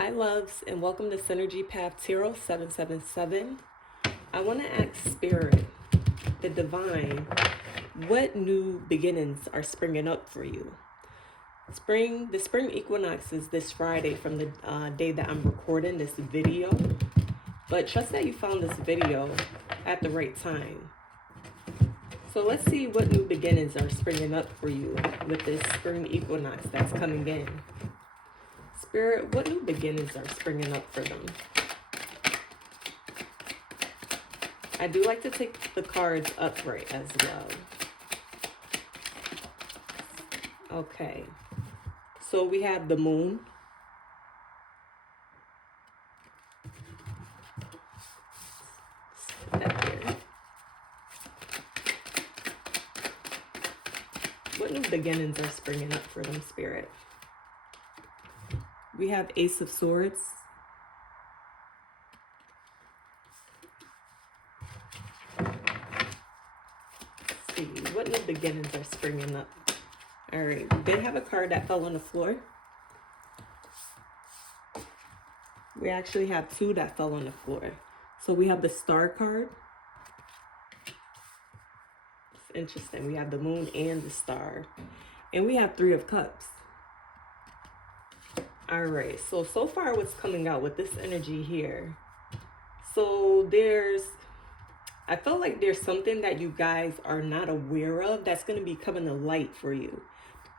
Hi, loves, and welcome to Synergy Path Tarot 777. I want to ask Spirit, the Divine, what new beginnings are springing up for you? The spring equinox is this Friday from the day that I'm recording this video, but trust that you found this video at the right time. So let's see what new beginnings are springing up for you with this spring equinox that's coming in. Spirit, what new beginnings are springing up for them? I do like to take the cards upright as well. Okay. So we have the Moon. What new beginnings are springing up for them, Spirit? We have Ace of Swords. Let's see, what new beginnings are springing up? All right, we did have a card that fell on the floor. We actually have two that fell on the floor. So we have the Star card. It's interesting. We have the Moon and the Star. And we have Three of Cups. All right, so far what's coming out with this energy here. So I feel like there's something that you guys are not aware of that's going to be coming to light for you.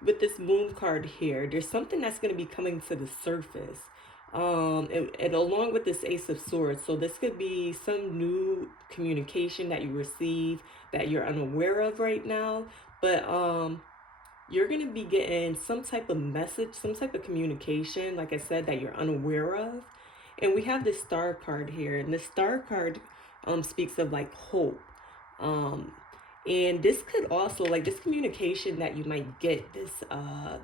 With this Moon card here, there's something that's going to be coming to the surface. And along with this Ace of Swords, so this could be some new communication that you receive that you're unaware of right now, but you're going to be getting some type of message, some type of communication, like I said, that you're unaware of. And we have this Star card here, and the Star card speaks of like hope. And this could also, like this communication that you might get, this I'm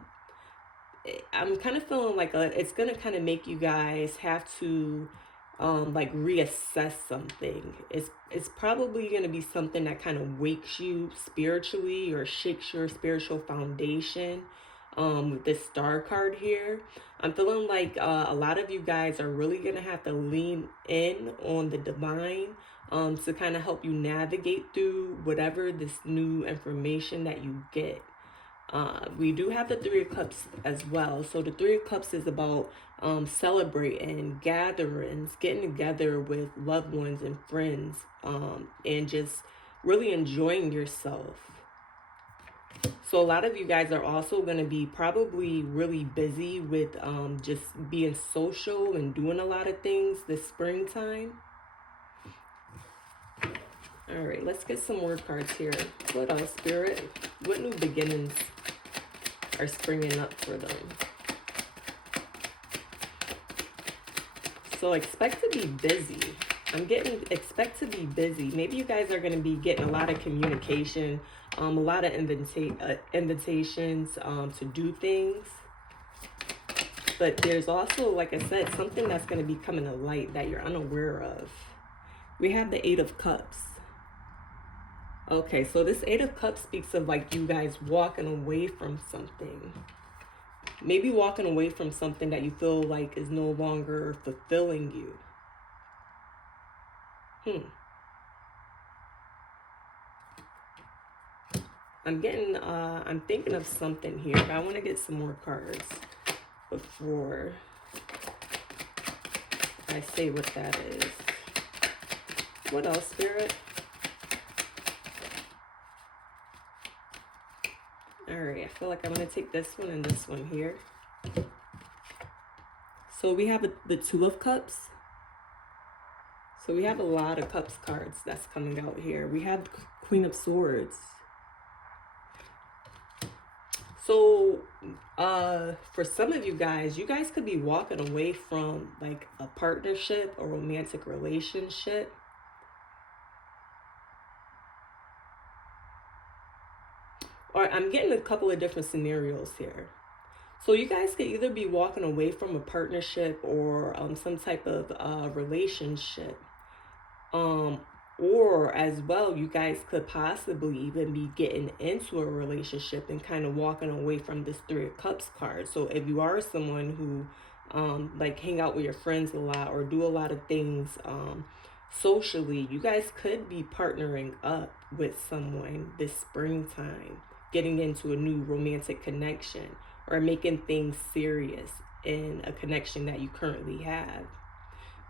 kind of feeling like it's going to kind of make you guys have to like reassess something. It's probably going to be something that kind of wakes you spiritually or shakes your spiritual foundation. With this Star card here, I'm feeling like a lot of you guys are really going to have to lean in on the divine to kind of help you navigate through whatever this new information that you get. We do have the Three of Cups as well. So the Three of Cups is about celebrating, gatherings, getting together with loved ones and friends, and just really enjoying yourself. So a lot of you guys are also going to be probably really busy with just being social and doing a lot of things this springtime. All right, let's get some more cards here. What else, Spirit? What new beginnings are springing up for them? So expect to be busy. Expect to be busy. Maybe you guys are going to be getting a lot of communication, a lot of invitations to do things. But there's also, like I said, something that's going to be coming to light that you're unaware of. We have the Eight of Cups. Okay, so this Eight of Cups speaks of like you guys walking away from something. Maybe walking away from something that you feel like is no longer fulfilling you. I'm thinking of something here, but I want to get some more cards before I say what that is. What else, Spirit? All right, I feel like I'm going to take this one and this one here. So we have the Two of Cups. So we have a lot of Cups cards that's coming out here. We have Queen of Swords. So for some of you guys could be walking away from like a partnership or romantic relationship. Or I'm getting a couple of different scenarios here. So you guys could either be walking away from a partnership or some type of relationship. Or as well, you guys could possibly even be getting into a relationship and kind of walking away from this Three of Cups card. So if you are someone who like hang out with your friends a lot or do a lot of things socially, you guys could be partnering up with someone this springtime, getting into a new romantic connection or making things serious in a connection that you currently have.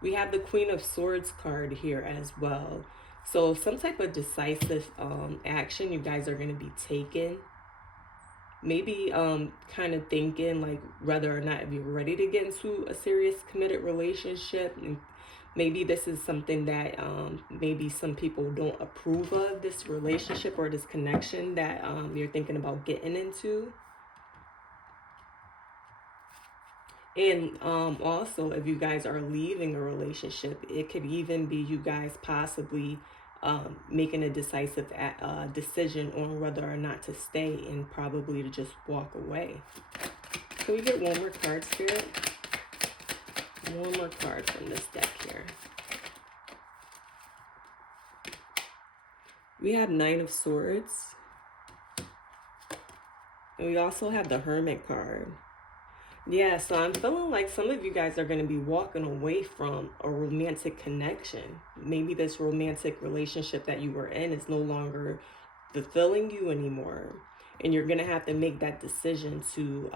We have the Queen of Swords card here as well. So some type of decisive action you guys are going to be taking. Maybe kind of thinking like whether or not if you're ready to get into a serious committed relationship. And maybe this is something that maybe some people don't approve of, this relationship or this connection that you're thinking about getting into. And also, if you guys are leaving a relationship, it could even be you guys possibly making a decisive decision on whether or not to stay and probably to just walk away. Can we get one more card, Spirit? One more card from this deck here. We have Nine of Swords. And we also have the Hermit card. Yeah, so I'm feeling like some of you guys are going to be walking away from a romantic connection. Maybe this romantic relationship that you were in is no longer fulfilling you anymore. And you're going to have to make that decision to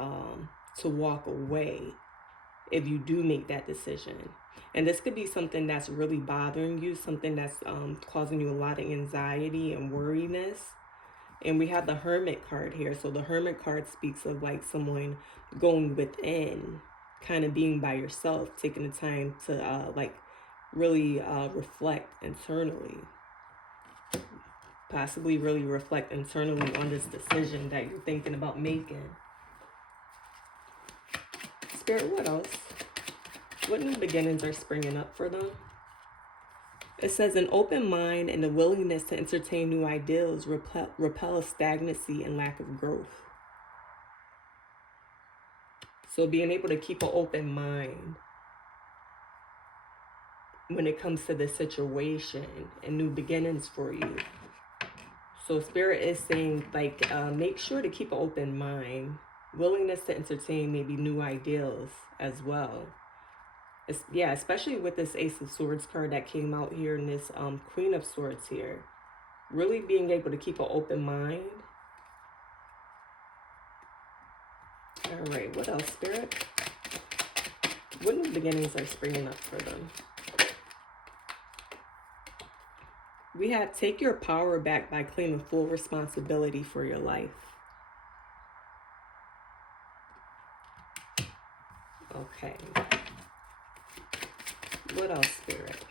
walk away if you do make that decision. And this could be something that's really bothering you, something that's causing you a lot of anxiety and worriness. And we have the Hermit card here. So the Hermit card speaks of like someone going within, kind of being by yourself, taking the time to like really reflect internally. Possibly really reflect internally on this decision that you're thinking about making. Spirit, what else? What new beginnings are springing up for them? It says an open mind and the willingness to entertain new ideals repel stagnancy and lack of growth. So being able to keep an open mind when it comes to this situation and new beginnings for you. So Spirit is saying like make sure to keep an open mind, willingness to entertain maybe new ideals as well. Yeah, especially with this Ace of Swords card that came out here and this Queen of Swords here. Really being able to keep an open mind. All right, what else, Spirit? What new beginnings are springing up for them? We have take your power back by claiming full responsibility for your life. Okay. What else, Spirit?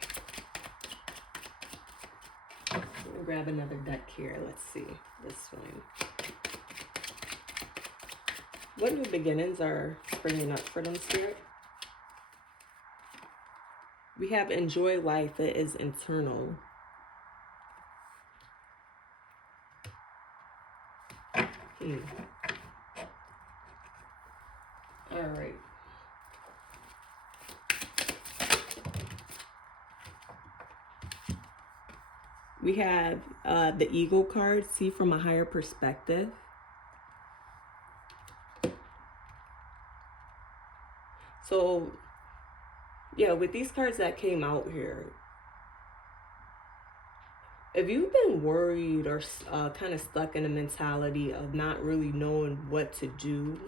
We'll grab another deck here. Let's see. This one. What new beginnings are springing up for them, Spirit? We have enjoy life that is internal. All right. We have the Eagle card, see from a higher perspective. So, yeah, with these cards that came out here, if you've been worried or kind of stuck in a mentality of not really knowing what to do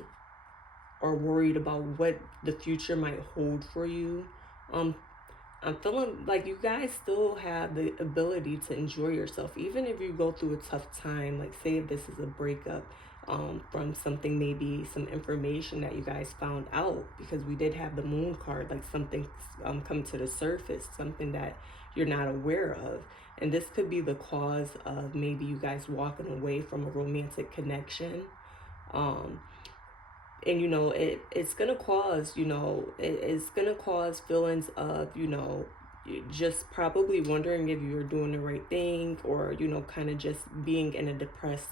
or worried about what the future might hold for you, I'm feeling like you guys still have the ability to enjoy yourself, even if you go through a tough time. Like say if this is a breakup from something, maybe some information that you guys found out, because we did have the Moon card, like something come to the surface, something that you're not aware of. And this could be the cause of maybe you guys walking away from a romantic connection. And, you know, it's going to cause, you know, it's going to cause feelings of, you know, just probably wondering if you're doing the right thing, or, you know, kind of just being in a depressed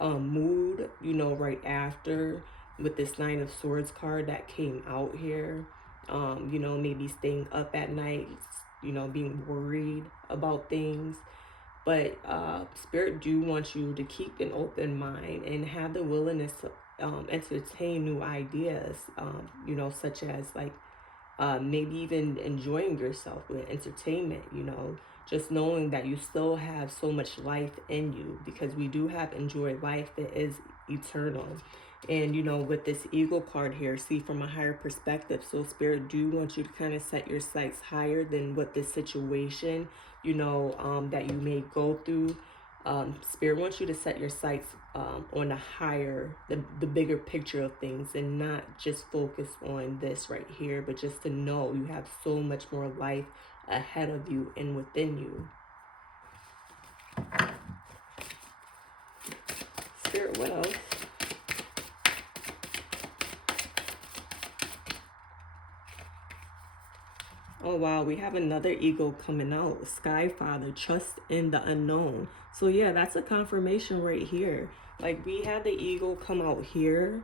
mood, you know, right after, with this Nine of Swords card that came out here. You know, maybe staying up at night, you know, being worried about things. But Spirit do want you to keep an open mind and have the willingness entertain new ideas, you know, such as like maybe even enjoying yourself with entertainment, you know, just knowing that you still have so much life in you, because we do have enjoy life that is eternal. And you know, with this eagle card here, see from a higher perspective. So spirit do want you to kind of set your sights higher than what this situation, you know, that you may go through. Spirit wants you to set your sights on a higher, the bigger picture of things, and not just focus on this right here, but just to know you have so much more life ahead of you and within you. Spirit, what else? Oh wow, we have another eagle coming out. Sky Father, trust in the unknown. So yeah, that's a confirmation right here. Like we had the eagle come out here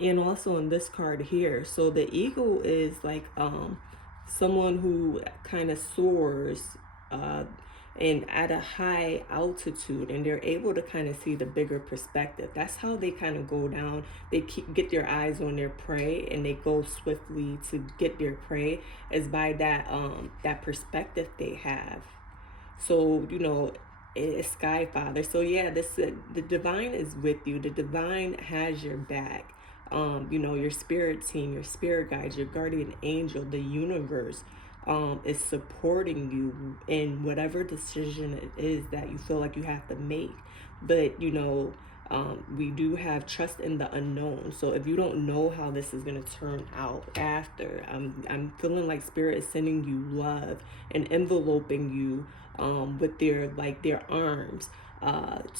and also in this card here. So the eagle is like someone who kind of soars and at a high altitude, and they're able to kind of see the bigger perspective. That's how they kind of go down. They get their eyes on their prey, and they go swiftly to get their prey, is by that that perspective they have. So you know, it's Sky Father. So yeah, this the divine is with you. The divine has your back. You know, your spirit team, your spirit guides, your guardian angel, the universe is supporting you in whatever decision it is that you feel like you have to make. But you know, we do have trust in the unknown. So if you don't know how this is going to turn out after, I'm feeling like spirit is sending you love and enveloping you with their arms,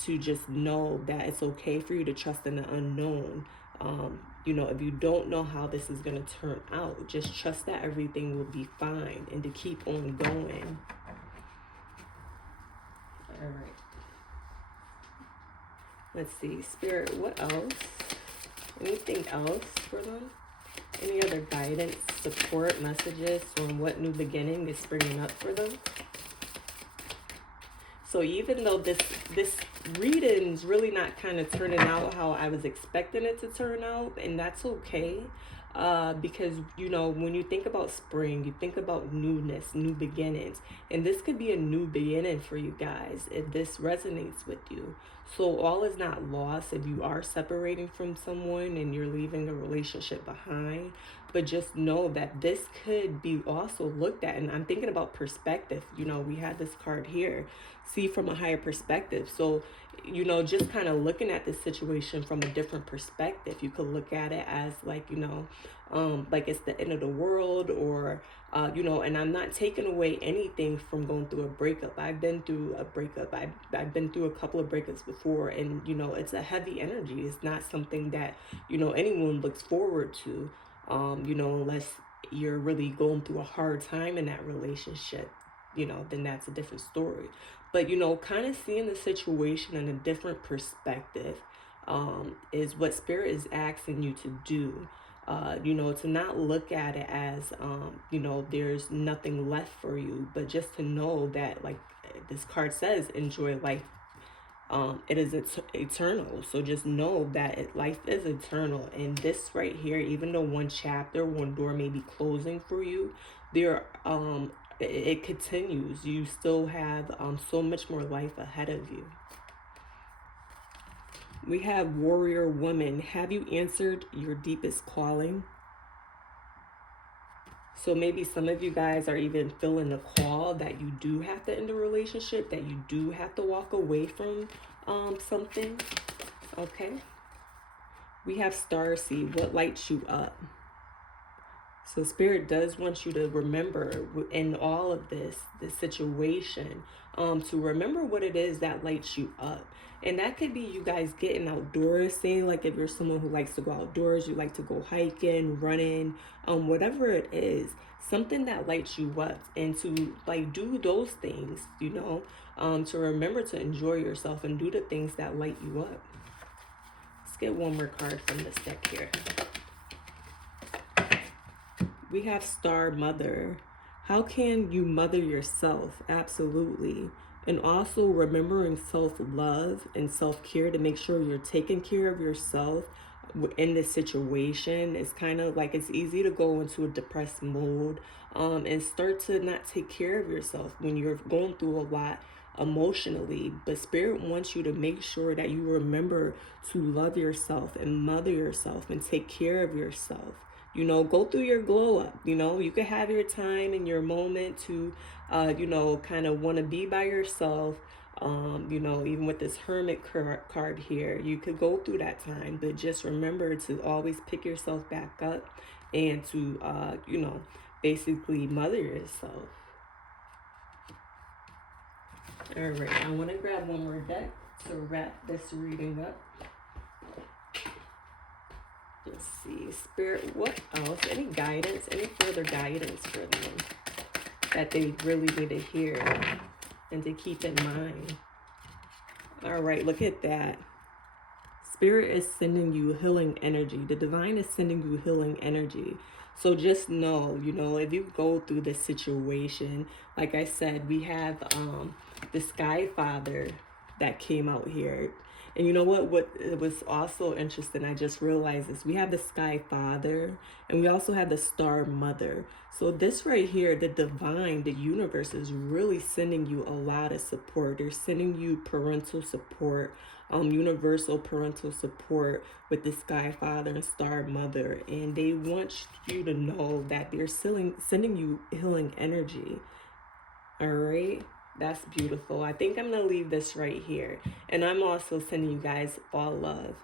to just know that it's okay for you to trust in the unknown. You know, if you don't know how this is going to turn out, just trust that everything will be fine and to keep on going. All right. Let's see. Spirit, what else? Anything else for them? Any other guidance, support, messages on what new beginning is springing up for them? So even though this reading's really not kind of turning out how I was expecting it to turn out, and that's okay, because you know, when you think about spring, you think about newness, new beginnings, and this could be a new beginning for you guys if this resonates with you. So all is not lost if you are separating from someone and you're leaving a relationship behind. But just know that this could be also looked at, and I'm thinking about perspective. You know, we had this card here, see from a higher perspective. So, you know, just kind of looking at this situation from a different perspective. You could look at it as like, you know, like it's the end of the world, or, you know, and I'm not taking away anything from going through a breakup. I've been through a breakup. I've been through a couple of breakups before, and, you know, it's a heavy energy. It's not something that, you know, anyone looks forward to. You know, unless you're really going through a hard time in that relationship, you know, then that's a different story. But, you know, kind of seeing the situation in a different perspective is what Spirit is asking you to do. You know, to not look at it as, you know, there's nothing left for you, but just to know that, like this card says, enjoy life. It is eternal. So just know that life is eternal. And this right here, even though one chapter, one door may be closing for you, there it continues. You still have so much more life ahead of you. We have Warrior Woman. Have you answered your deepest calling? So maybe some of you guys are even feeling the call that you do have to end a relationship, that you do have to walk away from something. Okay. We have Starseed. What lights you up? So Spirit does want you to remember in all of this situation, to remember what it is that lights you up. And that could be you guys getting outdoors. Say like if you're someone who likes to go outdoors, you like to go hiking, running, whatever it is, something that lights you up, and to like do those things, you know, to remember to enjoy yourself and do the things that light you up. Let's get one more card from this deck here. We have Star Mother. How can you mother yourself? Absolutely. And also remembering self-love and self-care to make sure you're taking care of yourself. in this situation. It's kind of like it's easy to go into a depressed mode, and start to not take care of yourself when you're going through a lot emotionally. But Spirit wants you to make sure that you remember to love yourself and mother yourself and take care of yourself. You know, go through your glow up. You know, you can have your time and your moment to, you know, kind of want to be by yourself. You know, even with this hermit card here, you could go through that time, but just remember to always pick yourself back up and to, you know, basically mother yourself. All right, I want to grab one more deck to wrap this reading up. Let's see, Spirit, what else? Any guidance, any further guidance for them that they really need to hear and to keep in mind? All right, look at that. Spirit is sending you healing energy. The divine is sending you healing energy. So just know, you know, if you go through this situation, like I said, we have the Sky Father that came out here. And you know what it was also interesting, I just realized this. We have the Sky Father and we also have the Star Mother. So this right here, the divine, the universe is really sending you a lot of support. They're sending you parental support, universal parental support with the Sky Father and Star Mother. And they want you to know that they're sending you healing energy. All right. That's beautiful. I think I'm going to leave this right here. And I'm also sending you guys all love.